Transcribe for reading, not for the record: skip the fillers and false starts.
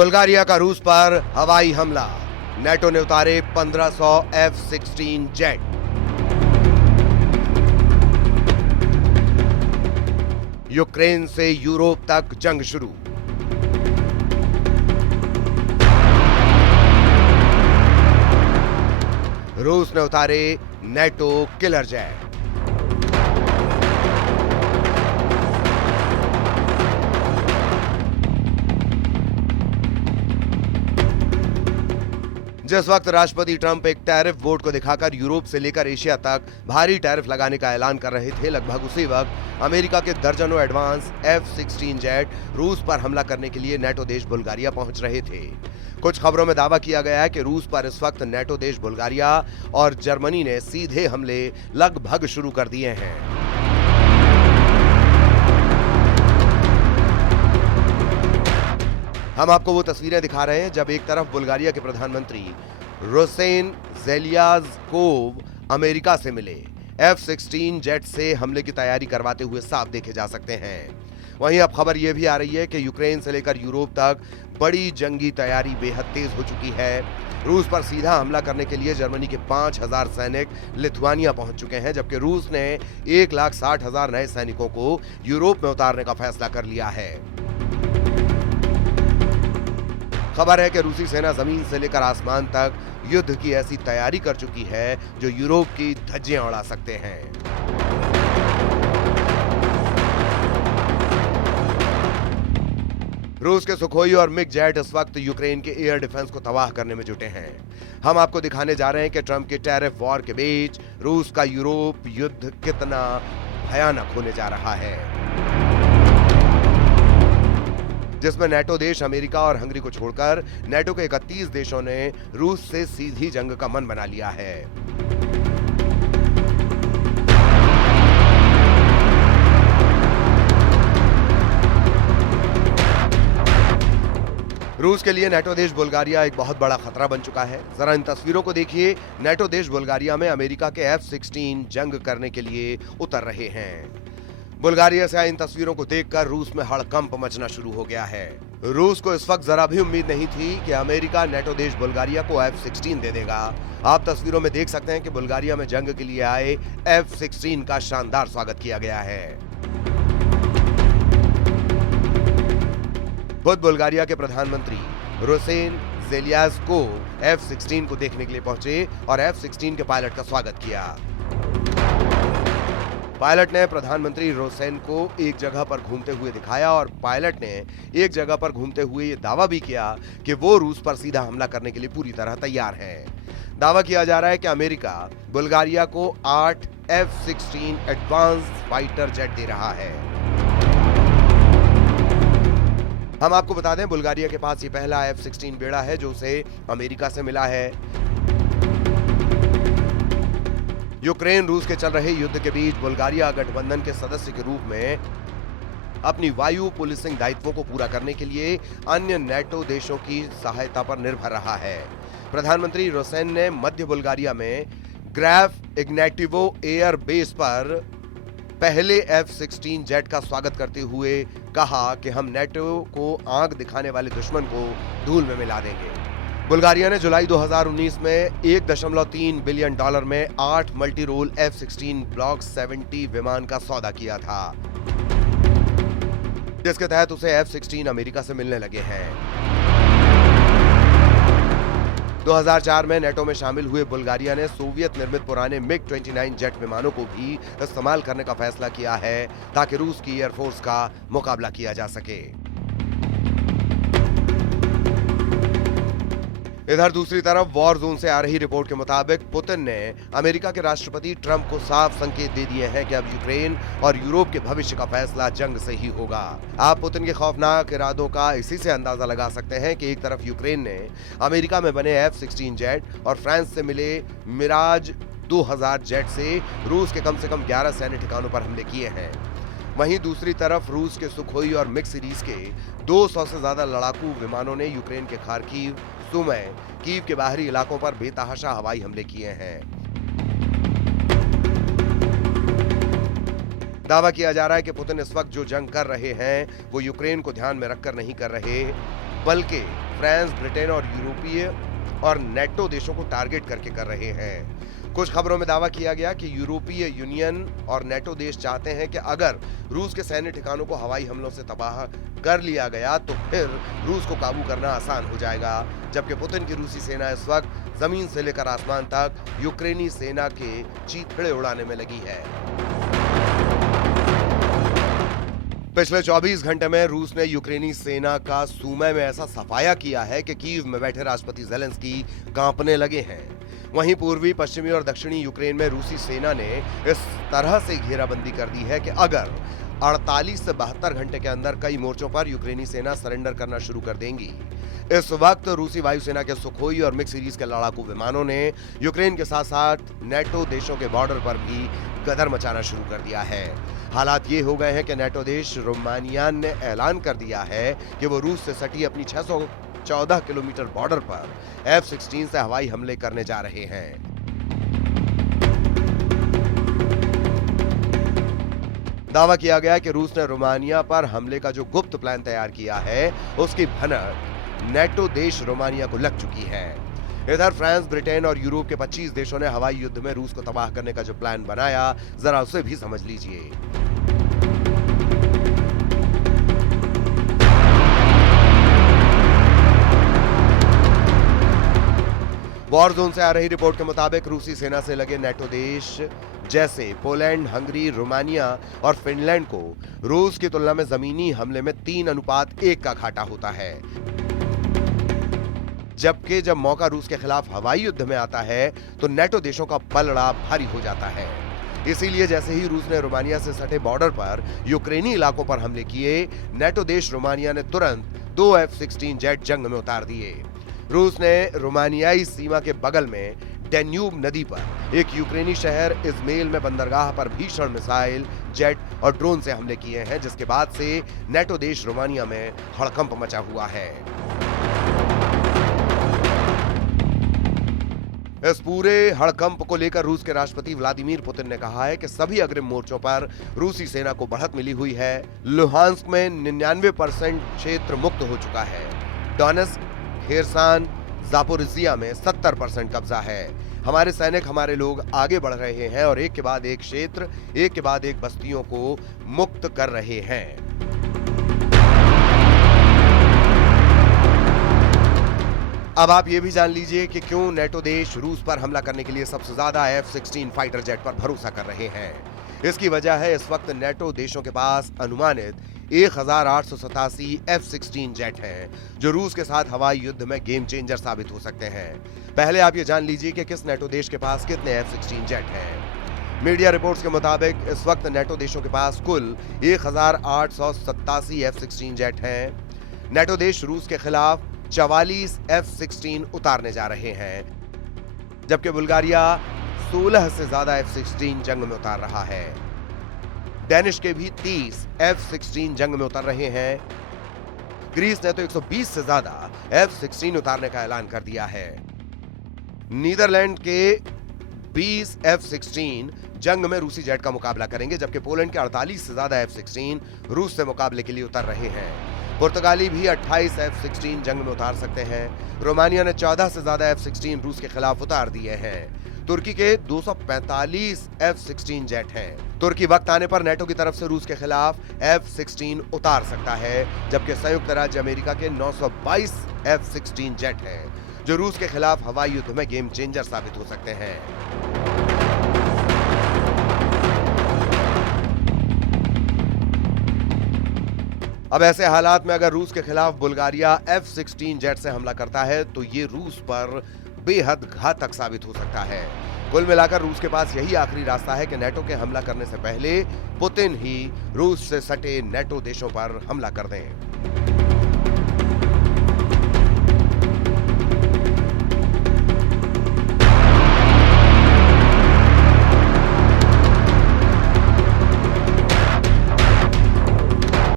Bulgaria का रूस पर हवाई हमला, नेटो ने उतारे 1500 F-16 जेट। यूक्रेन से यूरोप तक जंग शुरू। रूस ने उतारे नेटो किलर जेट। जिस वक्त राष्ट्रपति ट्रंप एक टैरिफ वोट को दिखाकर यूरोप से लेकर एशिया तक भारी टैरिफ लगाने का ऐलान कर रहे थे, लगभग उसी वक्त अमेरिका के दर्जनों एडवांस F-16 जेट रूस पर हमला करने के लिए नेटो देश बुल्गारिया पहुंच रहे थे। कुछ खबरों में दावा किया गया है कि रूस पर इस वक्त नेटो देश बुल्गारिया और जर्मनी ने सीधे हमले लगभग शुरू कर दिए हैं। हम आपको वो तस्वीरें दिखा रहे हैं जब एक तरफ बुल्गारिया के प्रधानमंत्री रूसेन ज़ेलेज़्कोव अमेरिका से मिले, F-16 जेट से हमले की तैयारी करवाते हुए साफ देखे जा सकते हैं। वहीं अब खबर यह भी आ रही है कि यूक्रेन से लेकर यूरोप तक बड़ी जंगी तैयारी बेहद तेज हो चुकी है। रूस पर सीधा हमला करने के लिए जर्मनी के 5000 सैनिक लिथुआनिया पहुंच चुके हैं, जबकि रूस ने 1,60,000 नए सैनिकों को यूरोप में उतारने का फैसला कर लिया है। खबर है कि रूसी सेना जमीन से लेकर आसमान तक युद्ध की ऐसी तैयारी कर चुकी है जो यूरोप की धज्जियां उड़ा सकते हैं। रूस के सुखोई और मिग जेट इस वक्त यूक्रेन के एयर डिफेंस को तबाह करने में जुटे हैं। हम आपको दिखाने जा रहे हैं कि ट्रंप के टैरिफ वॉर के बीच रूस का यूरोप युद्ध कितना भयानक होने जा रहा है, जिसमें नेटो देश अमेरिका और हंगरी को छोड़कर नेटो के 31 देशों ने रूस से सीधी जंग का मन बना लिया है। रूस के लिए नेटो देश बुल्गारिया एक बहुत बड़ा खतरा बन चुका है। जरा इन तस्वीरों को देखिए। नेटो देश बुल्गारिया में अमेरिका के F-16 जंग करने के लिए उतर रहे हैं। बुल्गारिया से इन तस्वीरों को देखकर रूस में हड़कंप मचना शुरू हो गया है। रूस को इस वक्त जरा भी उम्मीद नहीं थी कि अमेरिका नेटो देश बुल्गारिया को F-16 दे देगा। आप तस्वीरों में देख सकते हैं कि बुल्गारिया में जंग के लिए आए F-16 का शानदार स्वागत किया गया है। खुद बुल्गारिया के प्रधानमंत्री रूसेन ज़ेलेज़्कोव F-16 को देखने के लिए पहुंचे और F-16 के पायलट का स्वागत किया। पायलट ने प्रधानमंत्री रूसेन को एक जगह पर घूमते हुए दिखाया और पायलट ने एक जगह पर घूमते हुए ये दावा भी किया कि वो रूस पर सीधा हमला करने के लिए पूरी तरह तैयार है। दावा किया जा रहा है कि अमेरिका बुल्गारिया को 8 F-16 एडवांस फाइटर जेट दे रहा है। हम आपको बता दें, बुल्गारिया के पास ये पहला F-16 बेड़ा है जो उसे अमेरिका से मिला है। यूक्रेन रूस के चल रहे युद्ध के बीच बुल्गारिया गठबंधन के सदस्य के रूप में अपनी वायु पुलिसिंग दायित्वों को पूरा करने के लिए अन्य नेटो देशों की सहायता पर निर्भर रहा है। प्रधानमंत्री रूसेन ने मध्य बुल्गारिया में ग्राफ इग्नेटिवो एयर बेस पर पहले F-16 जेट का स्वागत करते हुए कहा कि हम नेटो को आंख दिखाने वाले दुश्मन को धूल में मिला देंगे। बुल्गारिया ने जुलाई 2019 में $1.3 बिलियन में 8 मल्टी रोल F-16 ब्लॉक 70 विमान का सौदा किया था, जिसके तहत उसे F-16 अमेरिका से मिलने लगे हैं। 2004 में नेटो में शामिल हुए बुल्गारिया ने सोवियत निर्मित पुराने MiG-29 जेट विमानों को भी इस्तेमाल करने का फैसला किया है ताकि रूस की एयरफोर्स का मुकाबला किया जा सके। इधर दूसरी तरफ वॉर जोन से आ रही रिपोर्ट के मुताबिक पुतिन ने अमेरिका के राष्ट्रपति ट्रंप को साफ संकेत दे दिए हैं कि अब यूक्रेन और यूरोप के भविष्य का फैसला जंग से ही होगा। आप पुतिन के खौफनाक इरादों का इसी से अंदाजा लगा सकते हैं कि एक तरफ यूक्रेन ने अमेरिका में बने F-16 जेट और फ्रांस से मिले मिराज 2000 जेट से रूस के कम से कम 11 सैन्य ठिकानों पर हमले किए हैं। वहीं दूसरी तरफ रूस के सुखोई और मिग सीरीज के 200 से ज्यादा लड़ाकू विमानों ने यूक्रेन के खार्किव, सुमी, कीव के बाहरी इलाकों पर बेतहाशा हवाई हमले किए हैं। दावा किया जा रहा है कि पुतिन इस वक्त जो जंग कर रहे हैं वो यूक्रेन को ध्यान में रखकर नहीं कर रहे, बल्कि फ्रांस, ब्रिटेन और यूरोपीय और नेटो देशों को टारगेट करके कर रहे हैं। कुछ खबरों में दावा किया गया कि यूरोपीय यूनियन और नेटो देश चाहते हैं कि अगर रूस के सैन्य ठिकानों को हवाई हमलों से तबाह कर लिया गया तो फिर रूस को काबू करना आसान हो जाएगा, जबकि पुतिन की रूसी सेना इस वक्त जमीन से लेकर आसमान तक यूक्रेनी सेना के चीथड़े उड़ाने में लगी है। पिछले 24 घंटे में रूस ने यूक्रेनी सेना का सूमे में ऐसा सफाया किया है कि कीव में बैठे राष्ट्रपति ज़ेलेंस्की कांपने लगे हैं। वहीं पूर्वी, पश्चिमी और दक्षिणी यूक्रेन में रूसी सेना ने इस तरह से घेराबंदी कर दी है कि अगर 48 से 72 घंटे के अंदर कई मोर्चों पर यूक्रेनी सेना सरेंडर करना शुरू कर देंगी। इस वक्त रूसी वायुसेना के सुखोई और मिक्स सीरीज के लड़ाकू विमानों ने यूक्रेन के साथ साथ नेटो देशों के बॉर्डर पर भी गदर मचाना शुरू कर दिया है। हालात ये हो गए हैं कि नेटो देश रोमानिया ने ऐलान कर दिया है कि वो रूस से सटी अपनी 614 किलोमीटर बॉर्डर पर F-16 से हवाई हमले करने जा रहे हैं। दावा किया गया कि रूस ने रोमानिया पर हमले का जो गुप्त प्लान तैयार किया है उसकी भनक नेटो देश रोमानिया को लग चुकी है। इधर फ्रांस, ब्रिटेन और यूरोप के 25 देशों ने हवाई युद्ध में रूस को तबाह करने का जो प्लान बनाया, जरा उसे भी समझ लीजिए। वॉर जोन से आ रही रिपोर्ट के मुताबिक रूसी सेना से लगे नेटो देश जैसे पोलैंड, हंगरी, रोमानिया और फिनलैंड को रूस की तुलना में जमीनी हमले में 3:1 का घाटा होता है, जबकि जब मौका रूस के खिलाफ हवाई युद्ध में आता है तो नेटो देशों का पलड़ा भारी हो जाता है। इसीलिए जैसे ही रूस ने रोमानिया से सटे बॉर्डर पर यूक्रेनी इलाकों पर हमले किए, नेटो देश रोमानिया ने तुरंत 2 F-16 जेट जंग में उतार दिए। रूस ने रोमानियाई सीमा के बगल में डेन्यूब नदी पर एक यूक्रेनी शहर इज़मेल में बंदरगाह पर भीषण मिसाइल, जेट और ड्रोन से हमले किए हैं, जिसके बाद से नेटो देश रोमानिया में हड़कंप मचा हुआ है। इस पूरे हड़कंप को लेकर रूस के राष्ट्रपति व्लादिमीर पुतिन ने कहा है कि सभी अग्रिम मोर्चों पर रूसी सेना को बढ़त मिली हुई है। लुहांस्क में 99% क्षेत्र मुक्त हो चुका है। डोनेत्स्क, खेरसान, जापोरिजिया में 70% कब्जा है। हमारे सैनिक, हमारे लोग आगे बढ़ रहे हैं और एक के बाद एक क्षेत्र, एक के बाद एक बस्तियों को मुक्त कर रहे हैं। अब आप ये भी जान लीजिए कि क्यों नेटो देश रूस पर हमला करने के लिए सबसे ज्यादा F-16 फाइटर जेट पर भरोसा कर रहे हैं। इसकी वजह है इस वक्त नेटो देशों के पास अनुमानित 1887 F-16 जेट हैं, जो रूस के साथ हवाई युद्ध में गेम चेंजर साबित हो सकते हैं। पहले आप ये जान लीजिए कि किस नेटो देश के पास कितने F-16 जेट हैं। मीडिया रिपोर्ट्स के मुताबिक इस वक्त नेटो देशों के पास कुल 1887 F-16 जेट हैं। नेटो देश रूस के खिलाफ 44 F-16 उतारने जा रहे हैं, जबकि बुल्गारिया 16 से ज्यादा F-16 जंग में उतार रहा है। डेनिश के भी 30 F-16 जंग में उतर रहे हैं। ग्रीस ने तो 120 से ज्यादा F-16 उतारने का ऐलान कर दिया है। नीदरलैंड के 20 F-16 जंग में रूसी जेट का मुकाबला करेंगे, जबकि पोलैंड के 48 से ज्यादा F-16 रूस से मुकाबले के लिए उतर रहे हैं। पुर्तगाली भी 28 F-16 जंग में उतार सकते हैं। रोमानिया ने 14 से ज्यादा F-16 रूस के खिलाफ उतार दिए हैं। तुर्की के 245 F-16 जेट हैं। तुर्की वक्त आने पर नेटो की तरफ से रूस के खिलाफ F-16 उतार सकता है, जबकि संयुक्त राज्य अमेरिका के 922 F-16 जेट हैं, जो रूस के खिलाफ हवाई युद्ध में गेम चेंजर साबित हो सकते हैं। अब ऐसे हालात में अगर रूस के खिलाफ बुल्गारिया F-16 जेट से हमला करता है तो ये रूस पर बेहद घातक साबित हो सकता है। कुल मिलाकर रूस के पास यही आखिरी रास्ता है कि नेटो के हमला करने से पहले पुतिन ही रूस से सटे नेटो देशों पर हमला कर दें।